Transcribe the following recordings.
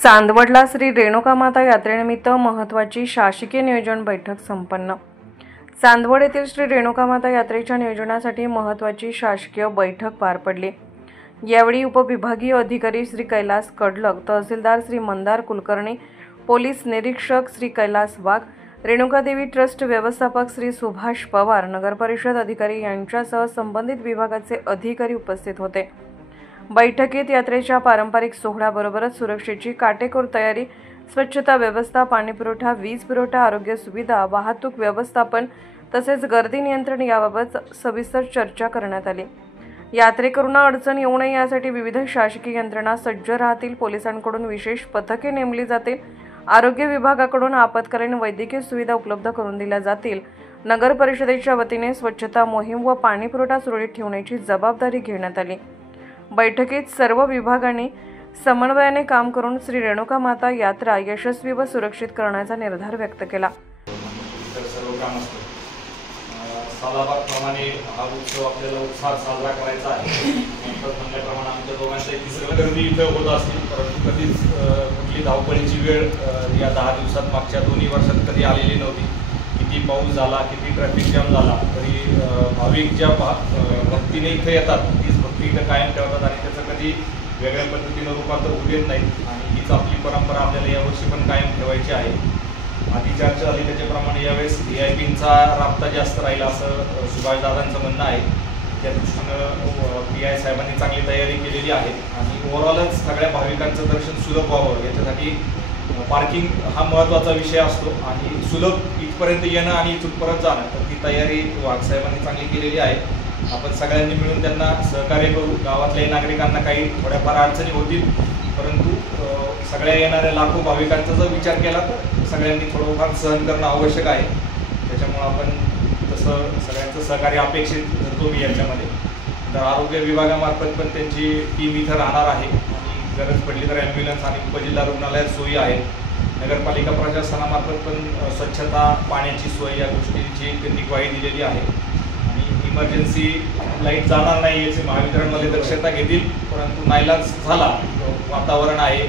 चांदवडला श्री रेणुकामाता यात्रेनिमित्त महत्त्वाची शासकीय नियोजन बैठक संपन्न। चांदवड येथील श्री रेणुकामाता यात्रेच्या नियोजनासाठी महत्त्वाची शासकीय बैठक पार पडली। यावेळी उपविभागीय अधिकारी श्री कैलास कडलक, तहसीलदार श्री मंदार कुलकर्णी, पोलीस निरीक्षक श्री कैलास वाघ, रेणुकादेवी ट्रस्ट व्यवस्थापक श्री सुभाष पवार, नगरपरिषद अधिकारी यांच्यासह संबंधित विभागाचे अधिकारी उपस्थित होते। बैठकीत यात्रेच्या पारंपरिक सोहळ्याबरोबरच सुरक्षेची काटेकोर तयारी, स्वच्छता व्यवस्था, पाणीपुरवठा, वीज पुरवठा, आरोग्य सुविधा, वाहतूक व्यवस्थापन तसेच गर्दी नियंत्रण याबाबत सविस्तर चर्चा करण्यात आली। यात्रेकरूंना अडचण येऊ नये यासाठी विविध शासकीय यंत्रणा सज्ज राहतील। पोलिसांकडून विशेष पथके नेमली जातील। आरोग्य विभागाकडून आपत्कालीन वैद्यकीय सुविधा उपलब्ध करून दिल्या जातील। नगर परिषदेच्या वतीने स्वच्छता मोहीम व पाणीपुरवठा सुरळीत ठेवण्याची जबाबदारी घेण्यात आली। बैठकीत सर्व विभागांनी समन्वयाने काम करून श्री रेणुकामाता यात्रा यशस्वी व सुरक्षित करण्याचा निर्धार व्यक्त केला। सालाबादप्रमाणे हा उत्सव आपल्याला उत्साहात साजरा करायचा आहे। म्हटल्याप्रमाणे आमच्या दोघांच्या तिसऱ्या गर्दी इथं होत असतील, परंतु कधीच कुठली धावपळीची वेळ या 10 दिवसात मागच्या 2 वर्षात कधी आलेली नव्हती। किती पाऊस झाला, किती ट्रॅफिक जाम झाला, तरी भाविक ज्या भक्तीने इथं येतात तीच भक्ती इथं कायम ठेवतात आणि त्याचं कधी वेगळ्या पद्धतीनं रूपांतर होऊ देत नाहीत। आणि हीच आपली परंपरा आपल्याला यावर्षी पण कायम ठेवायची आहे। आधी चर्चा झाली त्याच्याप्रमाणे यावेळेस VIPंचा राबता जास्त राहील असं सुभाषदादांचं म्हणणं आहे। त्या दृष्टीनं PI साहेबांनी चांगली तयारी केलेली आहे आणि ओव्हरऑलच सगळ्या भाविकांचं दर्शन सुलभ व्हावं याच्यासाठी पार्किंग हा महत्त्वाचा विषय असतो आणि सुलभ इथपर्यंत येणं आणि इथून परत जाणं, तर ती तयारी वाघ साहेबांनी चांगली केलेली आहे। आपण सगळ्यांनी मिळून त्यांना सहकार्य करू। गावातल्या नागरिकांना काही थोड्याफार अडचणी होतील, परंतु सगळ्या येणाऱ्या लाखो भाविकांचा जर विचार केला तर सगळ्यांनी थोडंफार सहन करणं आवश्यक आहे। त्याच्यामुळं आपण तसं सगळ्यांचं सहकार्य अपेक्षित धरतो मी याच्यामध्ये। तर आरोग्य विभागामार्फत पण त्यांची टीम इथं राहणार आहे आणि गरज पडली तर ॲम्ब्युलन्स आणि उपजिल्हा रुग्णालयात सोयी आहेत। नगरपालिका प्रशासनामार्फत पण स्वच्छता, पाण्याची सोय या गोष्टींची त्यांनी ग्वाही दिलेली आहे आणि इमर्जन्सी लाईट जाणार नाही याची महावितरणमध्ये दक्षता घेतील, परंतु नाईलाज झाला, वातावरण आहे,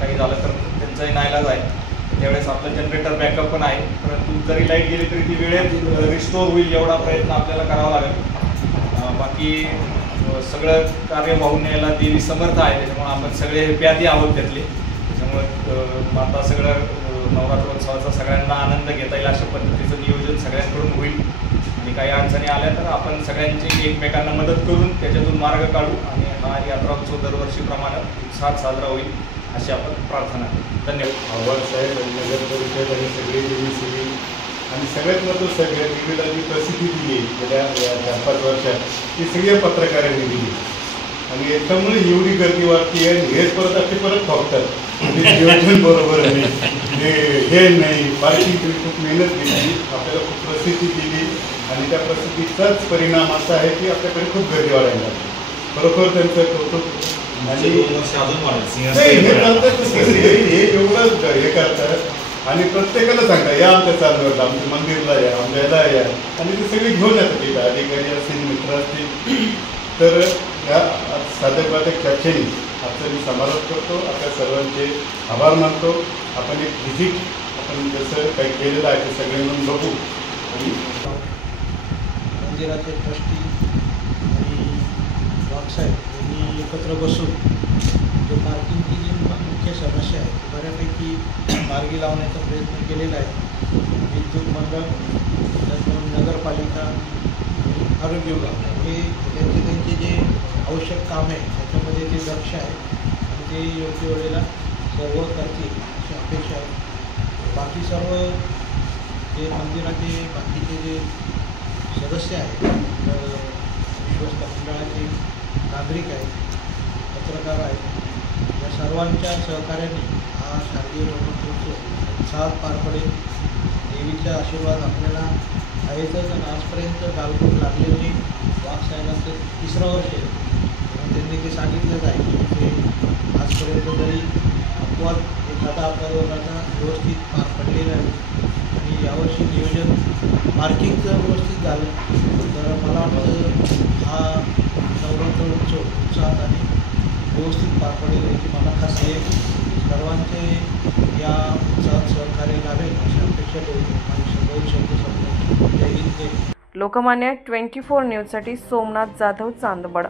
काही झालं तर त्यांचाही नाईलाज आहे, त्यावेळेस आपलं जनरेटर बॅकअप पण आहे, परंतु जरी लाईट गेली तरी ती वेळेत रिस्टोर होईल एवढा प्रयत्न आपल्याला करावा लागेल। बाकी सगळं कार्य वाहून न्यायला देवी समर्थ आहे, त्याच्यामुळे आपण सगळे प्यादी आहोत त्यातले। त्याच्यामुळं आता सगळं नवरात्रोत्सवाचा सगळ्यांना आनंद घेता येईल अशा पद्धतीचं नियोजन सगळ्यांकडून होईल आणि काही अडचणी आल्या तर आपण सगळ्यांची एकमेकांना मदत करून त्याच्यातून मार्ग काढू आणि हा यात्रा उत्सव दरवर्षीप्रमाणे उत्साहात साजरा होईल अशी आपण प्रार्थना करू। धन्यवाद। आव्हाड साहेब आणि नगर परिषद आणि सगळे DVC आणि सगळ्यात महत्त्वाचं सगळ्या टीव्हीला जी प्रसिद्धी दिली गेल्या 4-5 वर्षात ती सगळ्या पत्रकारांनी दिली आणि याच्यामुळे एवढी गर्दी वाढती आहे। हेच परत आपले परत ठोकतात, नियोजन बरोबर नाही, हे नाही, पार्किंग खूप मेहनत घेतली, आपल्याला खूप प्रसिद्धी दिली आणि त्या प्रसिद्धीचाच परिणाम असा आहे की आपल्याकडे खूप गर्दी वाढायला लागली। खरोखर त्यांचं कौतुक आणि हे एवढं हे करतात आणि प्रत्येकाला सांगता या आमच्या चांदवडला, आमच्या मंदिरला या, आमच्या याला या आणि ते सगळे घेऊन येतात तिथं, अधिकारी असतील, मित्र असतील। तर या साधक चर्चेने आजचा मी समारोप करतो। आपल्या सर्वांचे आभार मानतो। आपण एक व्हिजिट आपण जसं काही केलेलं आहे ते सगळे मिळून बघू आणि मंदिराचे ट्रस्टी आणि वाघसाहेब यांनी एकत्र बसून जो पार्किंगची जी मुख्य समस्या आहे बऱ्यापैकी मार्गी लावण्याचा प्रयत्न केलेला आहे। विद्युत मंडळ, नगरपालिका आणि आरोग्य विभाग हे त्यांचे जे आवश्यक काम आहे त्याच्यामध्ये ते दक्ष आहे आणि ते योग्य वेळेला सर्व करतील अशी अपेक्षा आहे। बाकी सर्व जे मंदिराचे बाकीचे जे सदस्य आहेत, विश्वस्त मंडळाचे नागरिक आहेत, पत्रकार आहेत, या सर्वांच्या सहकार्याने हा शारदीय नवरात्रोत्सव उत्साहात पार पडेल। देवीचा आशीर्वाद आपल्याला आहेतच आणि आजपर्यंत गालबोट लागलेले वाघ साहेबांचं 3रं वर्ष आहे, त्यांनी ते सांगितलंच आहे की ते आजपर्यंत जरी अपवाद एखादा अपवादाचा व्यवस्थित पार पडलेला आहे आणि यावर्षी नियोजन पार्किंगचं व्यवस्थित झालं तर मला वाटतं हा नवरात्र उत्सव उत्साहात आणि व्यवस्थित पार पडेल याची मला खात्री आहे। सर्वांचे या उत्साहात सहकार्य लाभेल अशी अपेक्षा ठेवतो आणि बहुत शब्द संपतो. जय हिंद. लोकमान्य 24 न्यूजसाठी सोमनाथ जाधव, चांदवड.